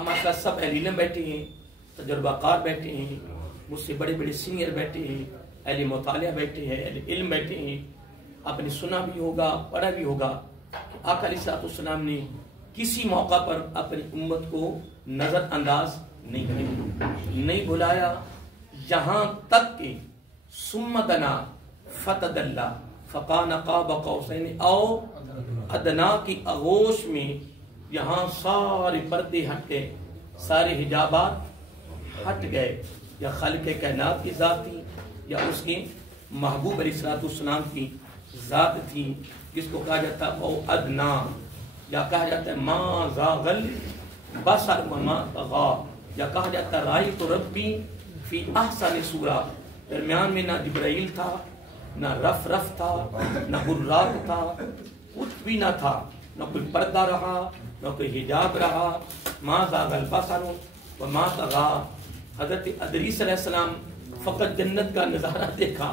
ماشاء اللہ سب اہل علم بیٹھے ہیں، تجربہ کار بیٹھے ہیں، مجھ سے بڑے بڑے سینئر بیٹھے ہیں، اہل مطالعہ بیٹھے ہیں، اہل علم بیٹھے ہیں. آپ نے سنا بھی ہوگا، پڑھا بھی ہوگا کہ آقا علیہ السلام نے کسی موقع پر اپنی امت کو نظر انداز نہیں کیا، نہیں بلایا، یہاں تک کہ ثم دنا فتدلی فکان قاب قوسین او ادنا کی آغوش میں یہاں سارے پردے ہٹ گئے، سارے حجابات ہٹ گئے. یا خالق کائنات کی ذات تھی یا اس کے محبوب علیہ السلام کی ذات تھی، جس کو کہا جاتا ہے او ادنا، یا کہا جاتا ہے ما زاغل بصر وما طغا، یا کہا جاتا ہے رأیت ربی فی احسن صورہ. درمیان میں نہ جبرائیل تھا، نہ رف تھا، نہ براق تھا، کچھ بھی نہ تھا، نہ کوئی پردہ رہا، نہ کوئی حجاب رہا. ما زاغل بصر وما طغا. حضرت ادریس علیہ السلام فقط جنت کا نظارہ دیکھا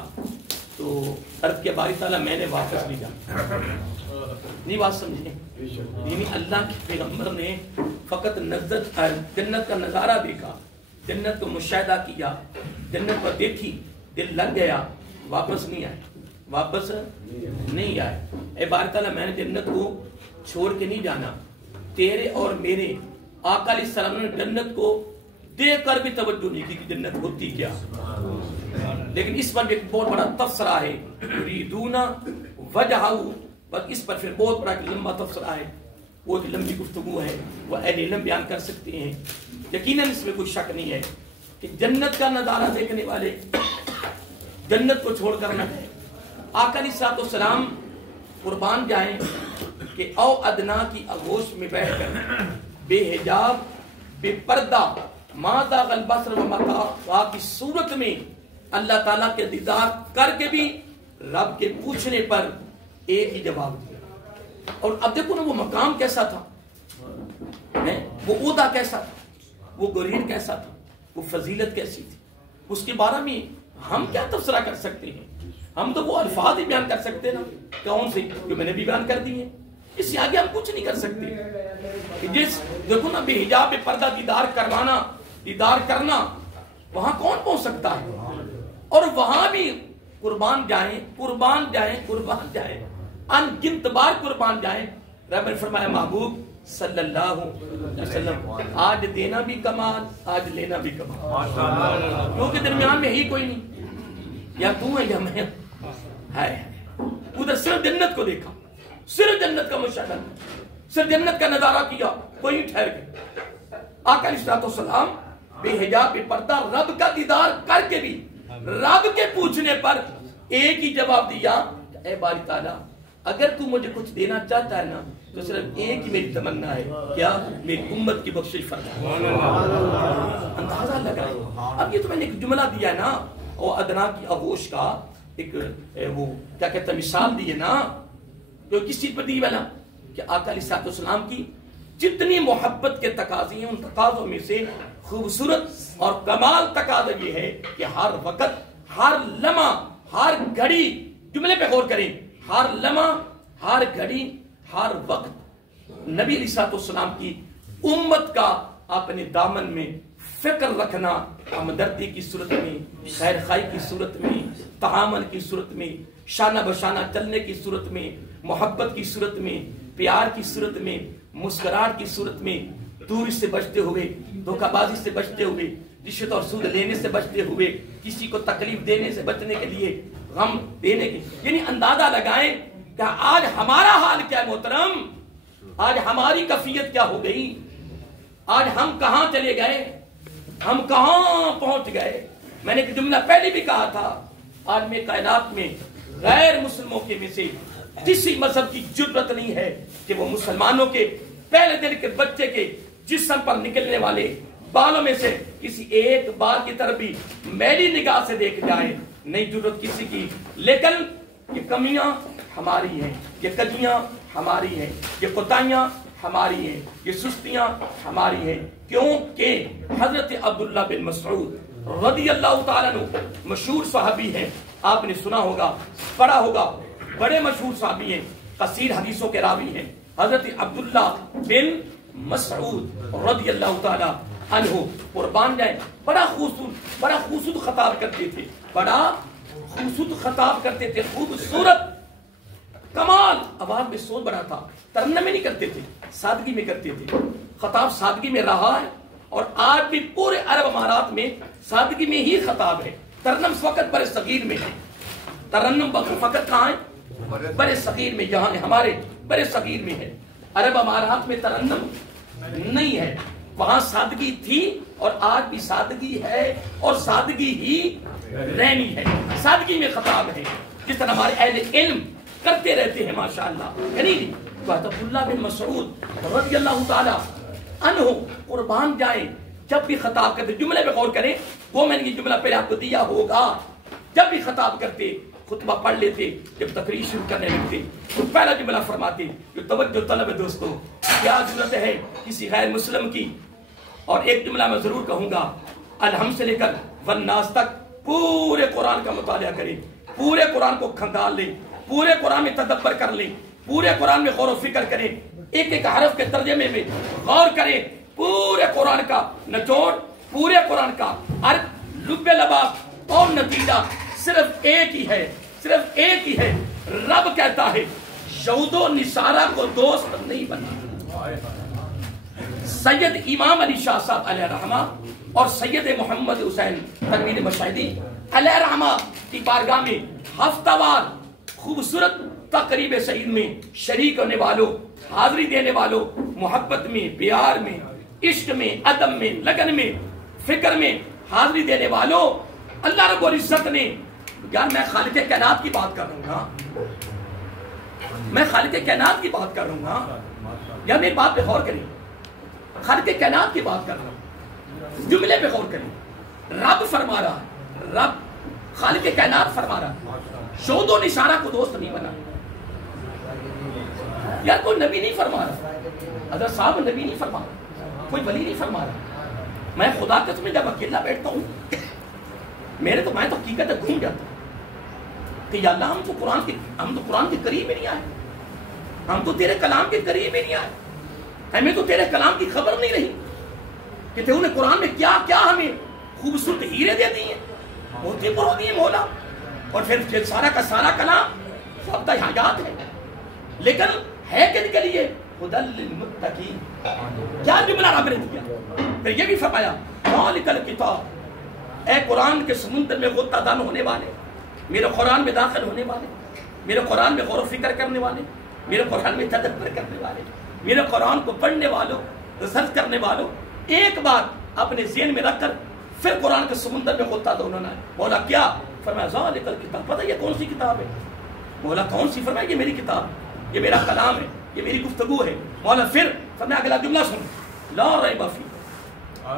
تو عرض کے باری تعالیٰ میں نے واپس نہیں جانا. نہیں بات سمجھے؟ یعنی اللہ کے پیغمبر نے فقط جنت کا نظارہ دیکھا، جنت کو مشاہدہ کیا، جنت کو دیکھی، دل لگ گیا، واپس نہیں آئے، واپس نہیں آئے. اے باری تعالیٰ میں نے جنت کو چھوڑ کے نہیں جانا. تیرے اور میرے آقا علیہ السلام نے جنت کو دیکھ کر بھی توجہ نہیں کی کہ جنت ہوتی کیا. لیکن اس پر ایک بہت بڑا تفسرہ ہے، یریدون وجہہ، بس اس پر پھر بہت بڑا لمبا تفسرہ ہے، وہ ایک لمبی گفتگو ہے، وہ اہل علم بیان کر سکتے ہیں. یقیناً اس میں کوئی شک نہیں ہے کہ جنت کا نظارہ دیکھنے والے جنت کو چھوڑ کر نہ گئے. آقا علیہ السلام قربان جائیں کہ او ادنا کی آغوش میں بیٹھ کر بے حجاب بے پردہ ما زاغ البصر وما طغا کی صورت میں اللہ تعالیٰ کے دیدار کر کے بھی رب کے پوچھنے پر ایک ہی جواب دیا. اور اب دیکھو نا وہ مقام کیسا تھا، وہ عہدہ کیسا تھا، وہ گرین کیسا تھا، وہ فضیلت کیسی تھی. اس کے بارے میں ہم کیا تبصرہ کر سکتے ہیں؟ ہم تو وہ الفاظ ہی بیان کر سکتے ہیں نا، کون سے جو میں نے بھی بیان کر دی ہیں. اس سے آگے ہم کچھ نہیں کر سکتے. جس دیکھو نا بے حجاب بے پردہ دیدار کرنا وہاں کون پہنچ سکتا ہے؟ اور وہاں بھی قربان جائیں ان گنت بار قربان جائیں. رب نے فرمایا محبوب صلی اللہ علیہ وسلم آج دینا بھی کمال، آج لینا بھی کمال، کیونکہ درمیان میں ہی کوئی نہیں، یا تو ہے یا میں ہے. ادھر صرف جنت کو دیکھا، صرف جنت کا مشاہدہ، صرف جنت کا نظارہ کیا، کوئی ٹھہر گئے. آقا علیہ السلام بے حجاب بے پردہ رب کا دیدار کر کے بھی رب کے پوچھنے پر ایک ہی جواب دیا، اے باری تعالیٰ اگر تو مجھے کچھ دینا چاہتا ہے نا تو صرف ایک ہی میری تمنا ہے، کیا؟ میری امت کی بخشش فرما. اندازہ لگائیں. اب یہ تو میں نے ایک جملہ دیا ہے نا، اور ادنا کی آغوش کا ایک وہ کیا کہتا ہے مثال دی ہے نا، جو کس چیز پر دی ہے نا کہ آقا علیہ السلام کی جتنی محبت کے تقاضے ہیں ان تقاضوں میں سے خوبصورت اور کمال تقاضا یہ ہے کہ ہر وقت، ہر لمحہ، ہر گھڑی، جملے پہ غور کریں، ہر لمحہ، ہر گھڑی، ہر وقت نبی علیہ السلام کی امت کا اپنے دامن میں فکر رکھنا، ہمدردی کی صورت میں، خیر خائی کی صورت میں، تعامل کی صورت میں، شانہ بشانہ چلنے کی صورت میں، محبت کی صورت میں، پیار کی صورت میں، مسکراہٹ کی صورت میں، دوری سے بچتے ہوئے، دھوکہ بازی سے بچتے ہوئے، رشوت اور سود لینے سے بچتے ہوئے، کسی کو تکلیف دینے سے بچنے کے لیے، غم دینے کے، یعنی اندازہ لگائیں کہ آج ہمارا حال کیا ہے محترم، آج ہماری کیفیت کیا ہو گئی، آج ہم کہاں چلے گئے، ہم کہاں پہنچ گئے. میں نے ایک جملہ پہلے بھی کہا تھا، آج میں کائنات میں غیر مسلموں کے میں سے کسی مذہب کی جرأت نہیں ہے کہ وہ مسلمانوں کے پہلے دن کے بچے کے جسم پر نکلنے والے بالوں میں سے کسی ایک بال کی طرف بھی میلی نگاہ سے دیکھ جائے. نہیں جرأت کسی کی. لیکن یہ کمیاں ہماری ہیں، یہ کجیاں ہماری ہیں، یہ کوتاہیاں ہماری ہیں، یہ سستیاں ہماری ہیں. کیونکہ حضرت عبداللہ بن مسعود رضی اللہ تعالیٰ عنہ مشہور صحابی ہیں، آپ نے سنا ہوگا، پڑھا ہوگا، بڑے مشہور صحابی ہیں، قصیر حدیثوں کے راوی ہیں. حضرت عبداللہ بن مسعود رضی اللہ تعالی عنہ قربان جائے بڑا خوبصورت خطاب کرتے تھے، بڑا خوبصورت خطاب کرتے تھے، خوبصورت کمال آواز میں سوچ بڑا تھا، ترنم میں نہیں کرتے تھے، سادگی میں کرتے تھے۔ خطاب سادگی میں رہا ہے اور آج بھی پورے عرب امارات میں سادگی میں ہی خطاب ہے۔ ترنم فقط بر صغیر میں ہے، ترنم فقط کہاں ہے؟ بر صغیر میں، یہاں ہمارے بر صغیر میں ہے، عرب امارات میں ترنم نہیں ہے۔ وہاں سادگی تھی اور آج بھی سادگی ہے اور سادگی ہی رہنی ہے، سادگی میں خطاب ہے، جس طرح ہمارے اہل علم کرتے رہتے ہیں ماشاءاللہ۔ یعنی عبداللہ بن مسعود رضی اللہ تعالی عنہ قربان جائیں جب بھی خطاب کرتے، جملے پہ غور کریں، وہ میں نے یہ جملہ پہلے آپ کو دیا ہوگا، جب بھی خطاب کرتے خطبہ پڑھ لیتے، جب تقریر شروع کرنے لگتے تو پہلا جملہ فرماتے، جو توجہ طلب ہے دوستو، کیا ضرورت ہے کسی غیر مسلم کی؟ اور ایک جملہ میں ضرور کہوں گا، الحمد سے لے کر والناس تک پورے قرآن کا مطالعہ کریں، پورے قرآن کو کھنگال لیں، پورے قرآن میں تدبر کر لیں، پورے قرآن میں غور و فکر کریں، ایک ایک حرف کے ترجمے میں غور کریں، پورے قرآن کا نچوڑ، پورے قرآن کا عرب لب لباب اور نتیجہ صرف ایک ہی ہے، صرف ایک ہی ہے۔ رب کہتا ہے یہود و نصارہ کو دوست نہیں بنا۔ سید امام علی شاہ صاحب علیہ رحمہ اور سید محمد حسین تنویر مشاہدی علیہ رحمہ کی بارگاہ میں ہفتہ وار خوبصورت تقریب سعید میں شریک ہونے والوں، حاضری دینے والوں، محبت میں، پیار میں، عشق میں، ادب میں، لگن میں، فکر میں حاضری دینے والوں، اللہ رب العزت نے، یار میں خالق کائنات کی بات کر رہا ہوں، میں خالق کائنات کی بات کر رہا ہوں، یار میری بات پہ غور کریں، خالق کائنات کی بات کر رہا ہوں، جملے پہ غور کریں، رب فرما رہا ہے، رب خالق کائنات فرما رہا ہے یہود و نصارہ کو دوست نہیں بنا۔ یار کوئی نبی نہیں فرما رہا، حضرت صاحب نبی نہیں فرما رہا، کوئی ولی نہیں فرما رہا، میں خدا قسم جب اکیلا بیٹھتا ہوں میں تو حقیقت گھوم جاتا ہوں کہ یا اللہ ہم تو قرآن کے قریب ہی نہیں آئے، ہم تو تیرے کلام کے قریب ہی نہیں آئے، ہمیں تو تیرے کلام کی خبر نہیں رہی کہ تو نے قرآن میں کیا کیا ہمیں خوبصورت ہیرے دے دی ہیں، موتی پر ہو دی ہیں مولا، اور پھر سارا کا سارا کلام ضابطہ حیات ہے، لیکن ہے کن کے لیے؟ ہدی للمتقین۔ کیا جملہ رب نے دیا؟ پھر یہ بھی فرمایا ذالک الکتاب، اے قرآن کے سمندر میں غوطہ دان ہونے والے، میرے قرآن میں داخل ہونے والے، میرے قرآن میں غور و فکر کرنے والے، میرے قرآن میں تدبر کرنے والے، میرے قرآن کو پڑھنے والوں، ریسرچ کرنے والوں، ایک بات اپنے ذہن میں رکھ کر پھر قرآن کے سمندر میں غوطہ دوننا ہے۔ مولا کیا فرمایا؟ ذالک الکتاب۔ پتہ یہ کون سی کتاب ہے؟ مولا کون سی؟ فرمایا یہ میری کتاب، یہ میرا کلام ہے، یہ میری گفتگو ہے۔ مولا پھر فرمایا اگلا جملہ سن، لا ریب فی،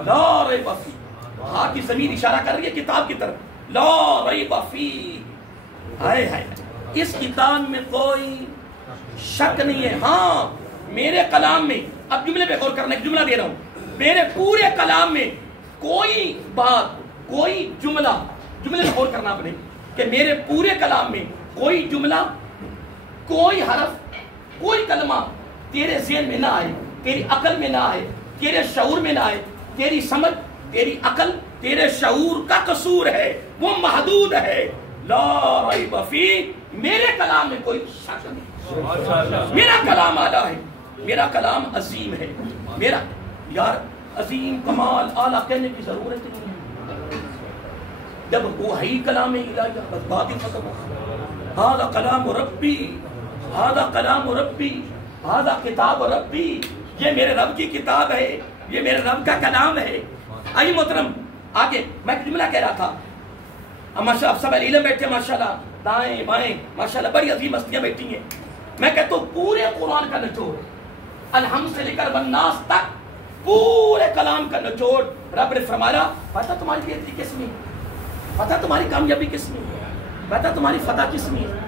لا ریب فی، ہاتھ کی زمین اشارہ کر رہی ہے کتاب کی طرف، لا ریب فی، ہائے ہائے، اس کتاب میں کوئی شک نہیں ہے۔ ہاں میرے کلام میں، اب جملے پہ غور کرنا، ایک جملہ دے رہا ہوں، میرے پورے کلام میں کوئی بات، کوئی جملے پہ غور کرنا اپنے، کہ میرے پورے کلام میں کوئی جملہ، کوئی حرف، کوئی کلمہ تیرے ذہن میں نہ آئے، تیری عقل میں نہ آئے، تیرے شعور میں نہ آئے، تیری سمجھ، تیری عقل، تیرے شعور کا قصور ہے، وہ محدود ہے۔ لا ریب فی، میرے کلام میں کوئی شک نہیں، میرا کلام اعلیٰ ہے، میرا کلام عظیم ہے، میرا یار عظیم کمال اعلیٰ کہنے کی ضرورت نہیں ہے، جب وہی کلام الہی بس بات ہی ختم ہو۔ ھذا کلام ربی، ھذا کلام ربی، ھذا کتاب ربی، یہ میرے رب کی کتاب ہے، یہ میرے رب کا کلام ہے۔ آئیے محترم آگے، میں ایک جملہ کہہ رہا تھا، ماشاء اللہ سب علم بیٹھے، ماشاءاللہ دائیں بائیں ماشاءاللہ بڑی عظیم ہستیاں بیٹھی ہیں، میں کہتا ہوں پورے قرآن کا نچوڑ، الحمد سے لے کر والناس تک پورے کلام کا نچوڑ رب نے فرمایا، پتہ تمہاری بہتری کس میں ہے، پتہ تمہاری کامیابی کس میں ہے، پتہ تمہاری فتح کس میں ہے،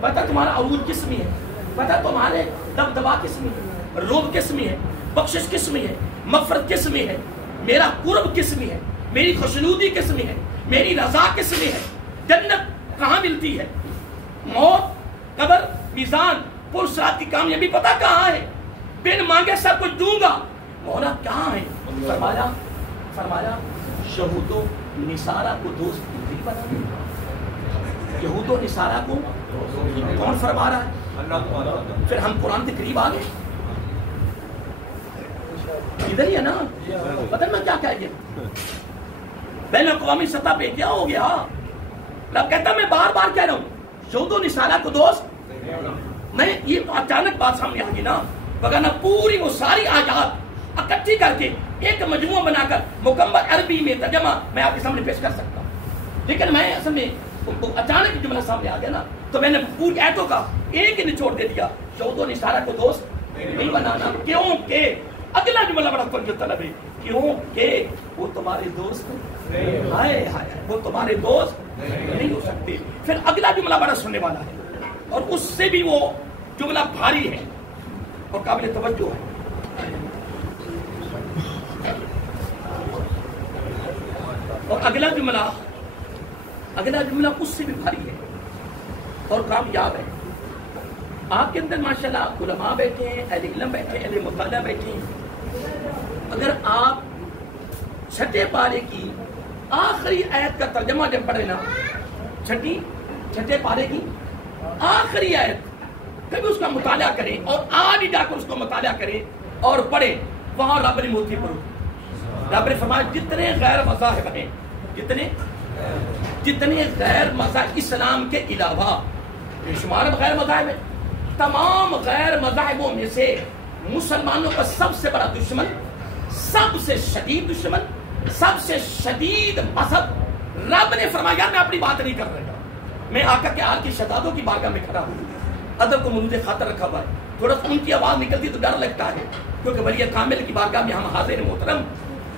پتہ تمہارا عروج کس میں ہے، پتہ تمہارے دبدبا کس میں ہے، روب کس میں ہے، بخشش کس میں ہے، مغفرت کس میں ہے، میرا قرب کس میں ہے، میری خوشنودی کس میں ہے، میری رضا کس میں ہے، جنت کہاں ملتی ہے، موت، قبر، میزان، پرصراط کی کامیابی پتہ کہاں ہے، بن مانگے سب کچھ دوں گا، مولا کہاں ہے؟ فرمایا یہود و نصارہ کو دوست نہیں بنا. یہود و نصارہ کو کون فرما رہا ہے؟ پھر ہم قرآن کے قریب آ گئے. ادھر ہی ہے نا. پتہ میں کیا کہہ گیا بین الاقوامی سطح پہ کیا ہو گیا؟ رب کہتا میں بار بار کہہ رہا ہوں یہود و نصارہ کو دوست. میں یہ تو اچانک بات سامنے آ گئی نا، وگرنہ پوری وہ ساری آیات اکٹھی کر کے ایک مجموعہ بنا کر مکمل عربی میں ترجمہ میں آپ کے سامنے پیش کر سکتا ہوں. لیکن میں اصل میں اچانک جملہ سامنے آ گیا نا، تو میں نے پوری آیتوں کا ایک ہی نچوڑ دے دیا، یہود و نصارہ کو دوست نہیں بنانا. کیونکہ اگلا جملہ بڑا توجہ طلب ہے، کیونکہ وہ تمہارے دوست ہائے ہائے وہ تمہارے دوست نہیں ہو سکتے. پھر اگلا جملہ بڑا سننے والا ہے اور اس سے بھی وہ جملہ بھاری ہے اور قابل توجہ ہے. اور اگلا جملہ اس سے بھی بھاری ہے اور کامیاب ہے. آپ کے اندر ماشاءاللہ علماء بیٹھے ہیں، اہل علم بیٹھے ہیں، اہل مطالعہ بیٹھے ہیں. اگر آپ چھٹے پارے کی آخری آیت کا ترجمہ جب پڑھیں نا، چھٹے پارے کی آخری آیت کبھی اس کا مطالعہ کریں اور آج ہی جا کر اس کو مطالعہ کریں اور پڑھیں، وہاں رب نے موتی پر رب نے فرمایا جتنے غیر مذاہب ہیں، جتنے غیر مذاہب اسلام کے علاوہ شمار غیر مذاہب ہیں، تمام غیر مذاہبوں میں سے مسلمانوں کا سب سے بڑا دشمن، سب سے شدید دشمن، سب سے شدید مذہب، رب نے فرمایا یار میں اپنی بات نہیں کر رہا، میں آقا کے آل کی شہزادوں کی بارگاہ میں کھڑا ہوں، ادب کو مجھے خاطر رکھا ہوا ہے. تھوڑا ان کی آواز نکلتی تو ڈر لگتا ہے کیونکہ ولی کامل کی بارگاہ میں ہم حاضر محترم،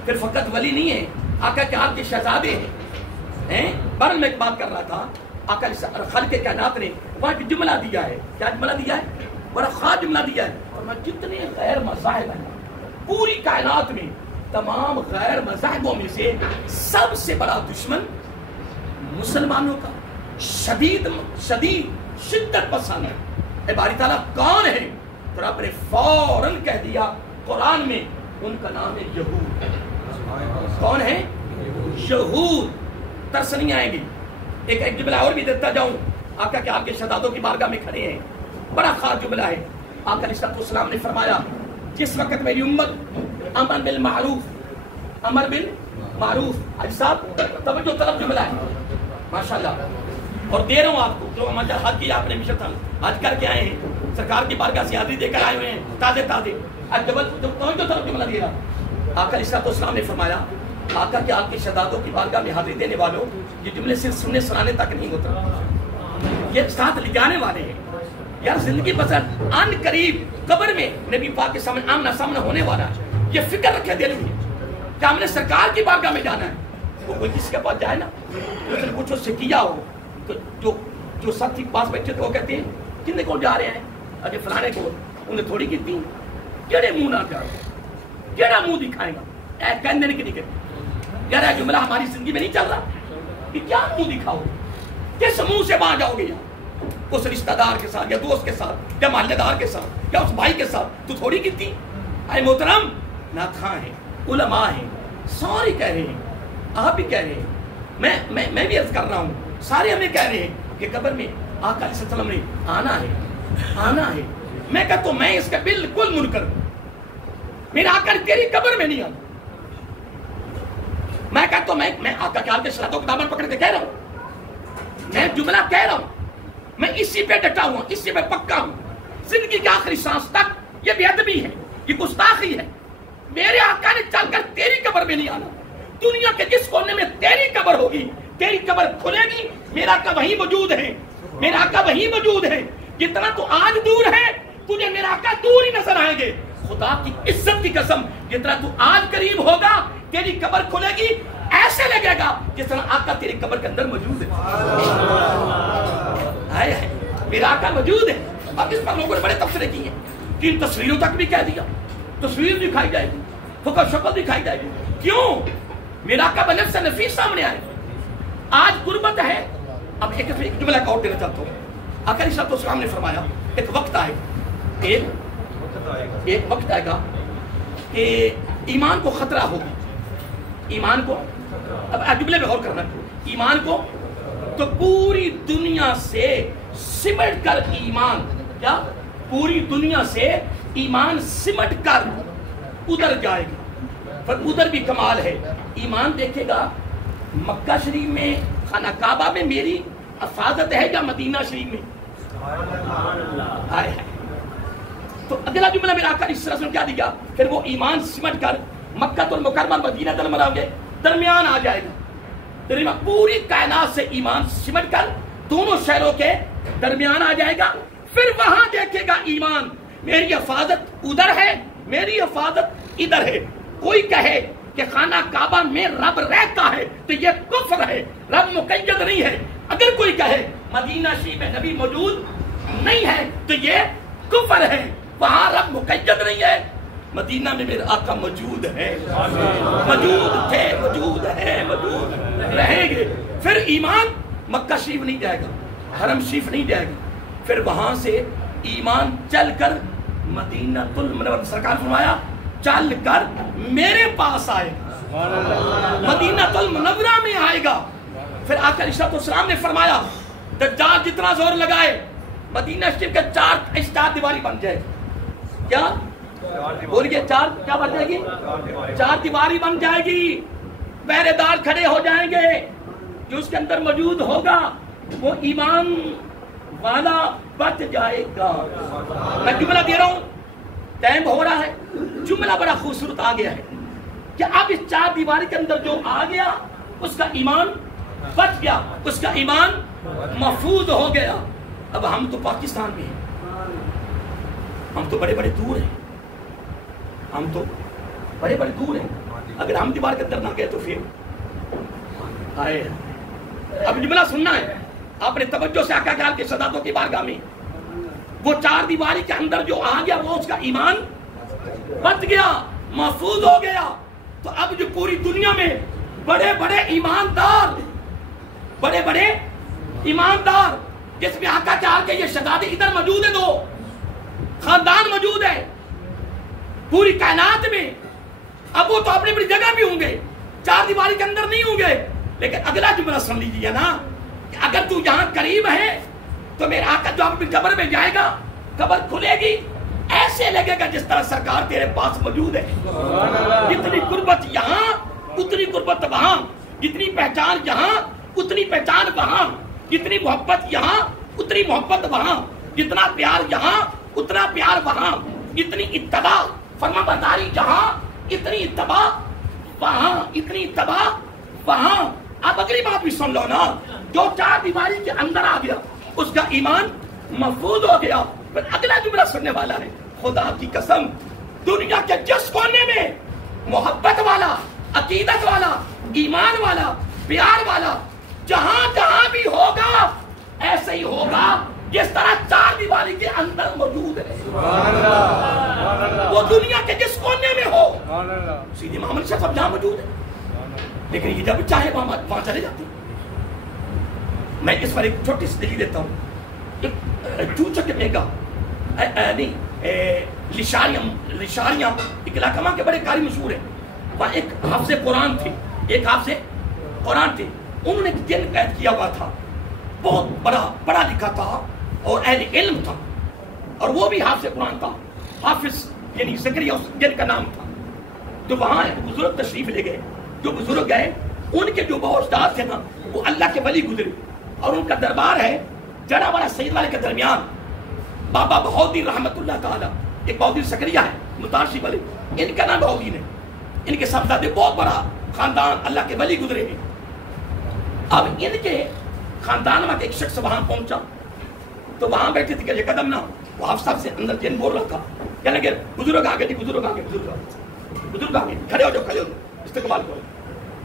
پھر فقط ولی نہیں ہے، آقا کے آل کے شہزادے ہیں. بہرحال میں ایک بات کر رہا تھا، آقا خالق کائنات نے وہاں ایک جملہ دیا ہے. کیا جملہ دیا ہے؟ بڑا خاص جملہ دیا ہے. اور میں جتنے غیر مذاہب ہیں پوری کائنات میں، تمام غیر مذاہبوں میں سے سب سے بڑا دشمن مسلمانوں کا شدید شدت پسند ہے. اے باری تعالیٰ کون ہے؟ تو رب نے فوراً کہہ دیا قرآن میں، ان کا نام ہے یہود. کون ہے؟ یہود. ترس نہیں آئیں گی. ایک جملہ اور بھی دیتا جاؤں، آقا کے آپ کے شہزادوں کی بارگاہ میں کھڑے ہیں، بڑا خاص جملہ ہے. آقا علیہ السلام نے فرمایا جس وقت میری امت امر بالمعروف حج صاحب توجہ طلب جملہ ہے ماشاءاللہ، اور دے رہا ہوں آپ کو جو حج کیا آپ نے مشن تھا، حج کر کے آئے ہیں، سرکار کی بارگاہ سے حاضری دے کر آئے ہوئے ہیں تازے توجہ طلب جملہ دے رہا. آقا علیہ السلام نے فرمایا آقا کے آپ کی شہزادوں کی بارگاہ میں حاضری دینے والوں، یہ جملے صرف سننے سنانے تک نہیں ہوتا، یہ ساتھ لے جانے والے ہیں. یار زندگی بسر ان قریب قبر میں نبی پاک کے سامنے آمنا سامنا ہونے والا ہے، یہ فکر رکھے دل میں کہ ہم نے سرکار کی بارگاہ میں جانا ہے. وہ کوئی کسی کے پاس جائے نا، اس نے کچھ اس سے کیا ہو تو جو ساتھی پاس بیٹھے تو وہ کہتے ہیں کن کو جا رہے ہیں؟ اجے فلانے کو، انہیں تھوڑی کی تھی کہڑے منہ نہ کر کہڑا منہ دکھائے گا، اے کہنے کی نہیں کہتے. یار یہ جملہ ہماری زندگی میں نہیں چل رہا کہ کیا منہ دکھاؤ، کس منہ سے وہاں جاؤ گے؟ یار اس رشتہ دار کے ساتھ یا دوست کے ساتھ یا محلے دار کے ساتھ یا اس بھائی کے ساتھ تو تھوڑی کی تھی. اے محترم ناخواں ہیں، علماء ہیں، سارے کہہ رہے ہیں، آپ بھی کہہ رہے ہیں، میں بھی عرض کر رہا ہوں، سارے ہمیں کہہ رہے ہیں کہ قبر میں آقا علیہ السلام نے آنا ہے. میں کہتا ہوں میں اس کا بالکل منکر ہوں، میرا آقا تیری قبر میں نہیں آنا. میں کہتا ہوں میں آقا کے آل کے شہزادوں کو دامن پکڑ کے کہہ رہا ہوں، میں جملہ کہہ رہا ہوں، میں اسی پہ ڈٹا ہوں، اسی پہ پکا ہوں. زندگی کی آخری سانس تک یہ بے ادبی ہے، یہ گستاخی ہے. میرے آقا نے چل کر تیری قبر میں نہیں آنا. دنیا کے جس کونے میں تیری قبر ہوگی، تیری قبر کھلے گی، میرا آقا وہیں موجود ہے، میرا آقا وہیں موجود ہے. جتنا تو آج دور ہے تجھے میرا آقا دور ہی نظر آئیں گے. خدا کی عزت کی قسم جتنا تو آج قریب ہوگا تیری قبر کھلے گی ایسے لگے گا جس طرح آقا تیری قبر کے اندر موجود ہے. میرا آقا موجود ہے. اب اس پر لوگوں نے بڑے تبصرے کیے ہیں کہ ان تصویروں تک بھی کہہ دیا، تصویر دکھائی جائے گی، فقط شکل دکھائی جائے گی. کیوں؟ میرا آقا بنفس سے نفیس سامنے آئے. آج قربت ہے. اب ایک جملہ کا اور دینا چاہتا ہوں. آقا علیہ السلام نے فرمایا ایک وقت آئے گا کہ ایمان کو خطرہ ہوگا، ایمان کو، اب جملے میں غور کرنا، ایمان کو تو پوری دنیا سے سمٹ کر ایمان، کیا پوری دنیا سے ایمان سمٹ کر ادھر جائے گا، پر ادھر بھی کمال ہے، ایمان دیکھے گا مکہ شریف میں خانہ کعبہ میں میری حفاظت ہے یا مدینہ شریف میں؟ تو اگلا جملہ میرا آقا اس طرح سے کیا دیا، پھر وہ ایمان سمٹ کر مکہ المکرمہ مدینہ المنورہ درمیان آ جائے گا، پوری کائنات سے ایمان سمٹ کر دونوں شہروں کے درمیان آ جائے گا، پھر وہاں دیکھے گا ایمان میری حفاظت ادھر ہے، میری حفاظت ادھر ہے۔ کوئی کہے کہ خانہ کعبہ میں رب رہتا ہے تو یہ کفر ہے، رب مقید نہیں ہے۔ اگر کوئی کہے مدینہ شریف میں نبی موجود نہیں ہے تو یہ کفر ہے، وہاں رب مقید نہیں ہے، مدینہ میں میرے آقا موجود ہے، موجود تھے، موجود ہے، موجود رہیں گے۔ پھر ایمان مکہ شریف نہیں جائے گا، حرم شریف نہیں جائے گا، پھر وہاں سے ایمان چل کر مدینہ المنورہ، سرکار فرمایا چل کر میرے پاس آئے گا، مدینہ المنورہ میں آئے گا۔ پھر آقا علیہ السلام نے فرمایا دجال جتنا زور لگائے مدینہ شریف کے چار دیواری بن جائے گی، کیا بولیے؟ کیا بن جائے گی؟ چار دیواری بن جائے گی، پہرے دار کھڑے ہو جائیں گے، جو اس کے اندر موجود ہوگا وہ ایمان والا بچ جائے گا۔ میں جملہ دے رہا ہوں، ٹائم ہو رہا ہے، جملہ بڑا خوبصورت آ گیا ہے کہ اب اس چار دیواری کے اندر جو آ گیا اس کا ایمان بچ گیا، اس کا ایمان محفوظ ہو گیا۔ اب ہم تو پاکستان میں ہیں، ہم تو بڑے بڑے دور ہیں، ہم تو بڑے بڑے دور ہیں، اگر ہم دیوار کے اندر نہ گئے تو پھر آئے۔ اب جملہ سننا ہے، آپ نے توجہ سے آقا کی صداتوں کی بارگاہ میں، وہ چار دیواری کے اندر جو آ گیا وہ اس کا ایمان بچ گیا، محفوظ ہو گیا۔ تو اب جو پوری دنیا میں بڑے بڑے ایماندار، بڑے بڑے ایماندار، جس میں آقا چاہ کے یہ شہزادے ادھر موجود ہیں، دو خاندان موجود ہے پوری کائنات میں، اب وہ تو اپنی اپنی جگہ بھی ہوں گے، چار دیواری کے اندر نہیں ہوں گے، لیکن اگلا جملہ سن لیجیے نا کہ اگر تو یہاں قریب ہے تو میرا آقا جو اپنی قبر میں جائے گا، قبر کھلے گی، ایسے لگے گا جس طرح سرکار تیرے پاس موجود ہے۔ جتنی قربت یہاں اتنی قربت وہاں، جتنی پہچان یہاں اتنی پہچان وہاں، جتنی محبت یہاں اتنی محبت وہاں، جتنا پیار یہاں اتنا پیار وہاں، جتنی اتباع فرما برداری جہاں اتنی اتباع وہاں، اتنی اتباع وہاں۔ اب اگلی بات بھی سن لو نا، جو چار دیواری کے اندر آ گیا اس کا ایمان محفوظ ہو گیا۔ پھر اگلا جملہ سننے والا ہے، خدا کی قسم دنیا کے جس کونے میں محبت والا، عقیدت والا، ایمان والا، پیار والا جہاں جہاں بھی ہوگا ایسے ہی ہوگا جس طرح چار دیواری کے اندر موجود ہے، وہ دنیا کے جس کونے میں ہو۔ سیدھی محمد شاہ صاحب جہاں موجود ہے، لیکن یہ جب چاہے وہاں چلے جاتے ہیں۔ میں اس پر ایک چھوٹی سی دلیل دیتا ہوں، ایک چوچک میگا لشاریاں ایک علاقہ وہاں کے بڑے قاری مشہور ہیں، وہاں ایک حافظ قرآن تھے، ایک حافظ قرآن تھے، انہوں نے ایک جن قید کیا ہوا تھا، بہت بڑا پڑھا لکھا تھا اور اہل علم تھا، اور وہ بھی حافظ قرآن تھا، حافظ یعنی زکریا اس جن کا نام تھا۔ تو وہاں ایک بزرگ تشریف لے گئے، جو بزرگ گئے ان کے جو بہت استاد تھے نا وہ اللہ کے ولی گزرے، اور ان کا دربار ہے جڑا والا سید والے کے درمیان، بابا بہاؤالدین رحمت اللہ تعالیٰ، ایک بہاؤالدین سکریہ ہے متارشی والے، ان کا نام بہاؤالدین ہے، ان کے صاحبزادے بہت بڑا خاندان اللہ کے ولی گزرے ہیں۔ اب ان کے خاندان میں ایک شخص وہاں پہنچا تو وہاں بیٹھے تھے کہ قدم نہ، وہ حافظ صاحب سے اندر جن بول رہا تھا، کہنے لگے بزرگ آگے، بزرگ آگے، بزرگ آگے، بزرگ آگے، کھڑے ہو جاؤ، کھڑے ہو جاؤ، استقبال کرو۔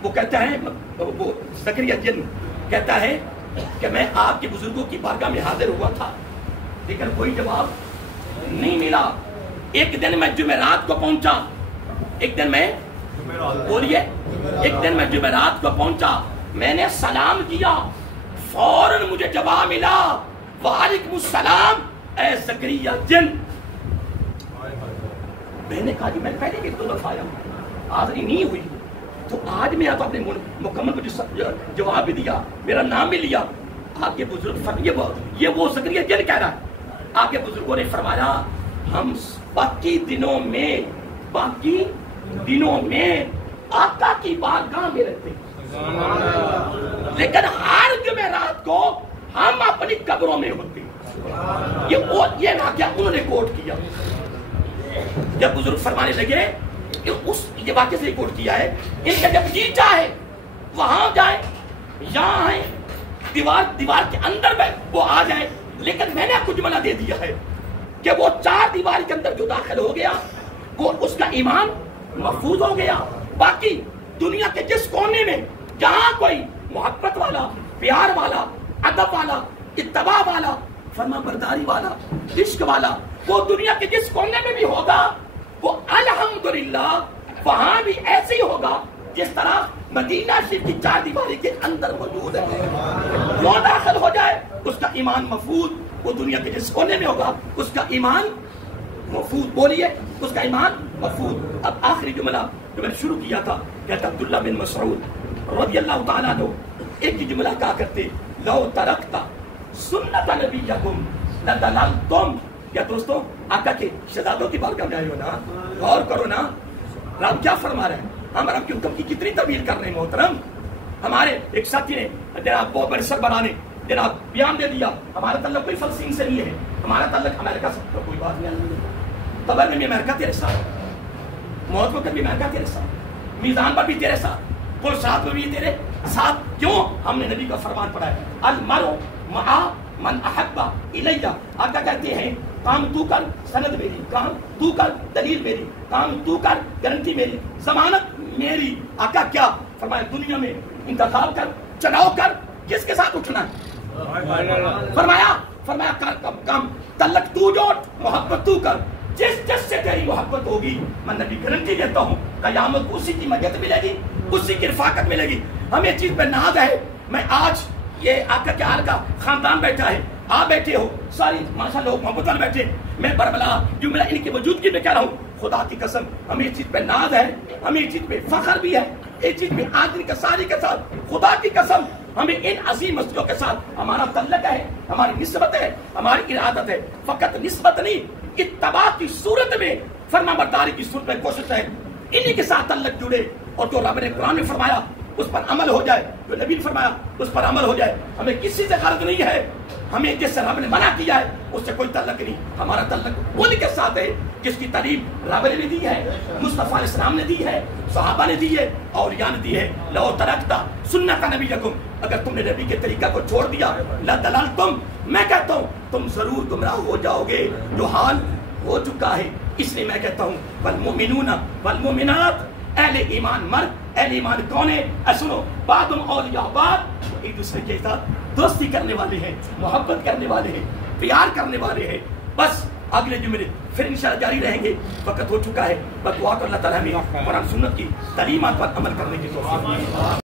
وہ کہتا ہے، وہ زکریا جن کہتا ہے کہ میں آپ کے بزرگوں کی بارگاہ میں حاضر ہوا تھا لیکن کوئی جواب نہیں ملا۔ ایک دن میں جمعرات کو پہنچا، ایک دن میں بولیے، ایک دن میں جمعرات کو پہنچا، میں نے سلام کیا، فوراً مجھے جواب ملا، وعلیکم السلام اے زکریا جن۔ میں نے کہا جی میں پہلے بھی 2 دفعہ آیا ہوں، حاضری نہیں ہوئی، تو آج میں آپ نے مکمل مجھے جواب بھی دیا، میرا نام بھی لیا. آپ کے بزرگ یہ وہ زکریا جن کہہ رہا ہے. آپ کے بزرگوں نے فرمایا ہم باقی دنوں میں آقا کی بارگاہ میں رہتے ہیں، لیکن ہر جمعرات کو ہم اپنی قبروں میں ہوتے ہیں. یہ واقعہ انہوں نے کوٹ کیا. جب بزرگ فرمانے لگے یہ واقعہ سے کوٹ کیا ہے، ان کا جب جی چاہے وہاں جائے، یہاں آئے، دیوار کے اندر میں وہ آ جائے، لیکن میں نے آپ کو جملہ دے دیا ہے کہ وہ 4 دیوار کے اندر جو داخل ہو گیا وہ اس کا ایمان محفوظ ہو گیا. باقی دنیا کے جس کونے میں جہاں کوئی محبت والا، پیار والا، ادب والا، اتباع والا، فرما برداری والا، عشق والا، وہ دنیا کے جس کونے میں بھی ہوگا وہ الحمدللہ وہاں بھی ایسے ہی ہوگا جس طرح مدینہ شریف کی 4 دیواری کے اندر موجود ہے. وہ داخل ہو جائے اس کا ایمان محفوظ، وہ دنیا کے جس کونے میں ہوگا اس کا ایمان محفوظ. بولیے اس کا ایمان محفوظ. اب آخری جملہ جو میں نے شروع کیا تھا، کہتا عبداللہ بن مسعود رضی اللہ تعالیٰ عنہ ایک ہی جملہ کہا کرتے، لو ترکتا سنت نبیکم لضللتم. یا دوستوں آقا کے شہزادوں کی بارگاہ میں آئے ہو نا، غور کرو نا رب کیا فرما رہے ہیں. ہم رب کے حکم کی کتنی تعبیر کر رہے ہیں محترم. ہمارے ایک ساتھی نے جناب بہت بڑے سربراہ نے جناب بیان دے دیا، ہمارا تعلق کوئی فلسطین سے نہیں ہے، ہمارا تعلق امریکہ سے. تو کوئی بات نہیں، قبر میں بھی امریکہ تیرے ساتھ، موت وقت بھی امریکہ تیرے ساتھ، میزان پر بھی تیرے ساتھ، پل صراط میں بھی تیرے ساتھ. کیوں؟ ہم نے نبی کا فرمان پڑھا ہے، المرء مع من احب الیہ. آقا کہتے ہیں کام تو کر سند میری، کام تو کر دلیل میری، کام تو کر گارنٹی میری، ضمانت میری. آقا کیا فرمایا؟ دنیا میں انتخاب کر، چناؤ کر، کس کے ساتھ اٹھنا ہے. فرمایا کام تعلق تو جوڑ، محبت تو کر، جس سے تیری محبت ہوگی میں نبی گارنٹی دیتا ہوں قیامت کو اسی کی مدد ملے گی، اسی کی رفاقت ملے گی. ہمیں چیز پہ ناز ہے. میں آج یہ آقا کے آل کا خاندان بیٹھا ہے، آپ بیٹھے ہو، ساری ماشاء لوگ محبت والے بیٹھے، میں بربلا جو میرا ان کی موجودگی میں کہہ رہا ہوں، خدا کی قسم ہمیں اس چیز پہ ناز ہے، ہمیں اس چیز پہ فخر بھی ہے، اس چیز پہ آدمی کا ساری کے ساتھ خدا کی قسم ہمیں ان عظیم ہستیوں کے ساتھ ہمارا تعلق ہے، ہماری نسبت ہے، ہماری ارادت ہے. فقط نسبت نہیں، اتباع کی صورت میں، فرما برداری کی صورت میں کوشش ہے انہی کے ساتھ تعلق جڑے، اور جو رب نے قرآن میں فرمایا اس پر عمل ہو جائے، جو نبی نے فرمایا اس پر عمل ہو جائے. ہمیں کسی سے غرض نہیں ہے، ہمیں جس سے رب نے منع کیا ہے اس سے کوئی تعلق نہیں. ہمارا تعلق ان کے ساتھ ہے جس کی تعلیم رب نے دی ہے، مصطفیٰ علیہ السلام نے دی ہے، صحابہ نے دی ہے، اولیاء نے دی ہے. لو ترکتا سنت نبیکم، اگر تم نے نبی کے طریقہ کو چھوڑ دیا، لضللتم، میں کہتا ہوں تم ضرور گمراہ ہو جاؤ گے، جو حال ہو چکا ہے. اس لیے میں کہتا ہوں والمؤمنون والمؤمنات، اہل ایمان مرد، اہل ایمان کون ہے؟ سنو، بعضهم اولیاء بعض، ایک دوسرے کے ساتھ دوستی کرنے والے ہیں، محبت کرنے والے ہیں، پیار کرنے والے ہیں. بس اگلے جمعے پھر انشاءاللہ جاری رہیں گے. وقت ہو چکا ہے، بس دعا کر اللہ تعالیٰ ہمیں قرآن سنت کی تعلیمات پر عمل کرنے کی توفیق.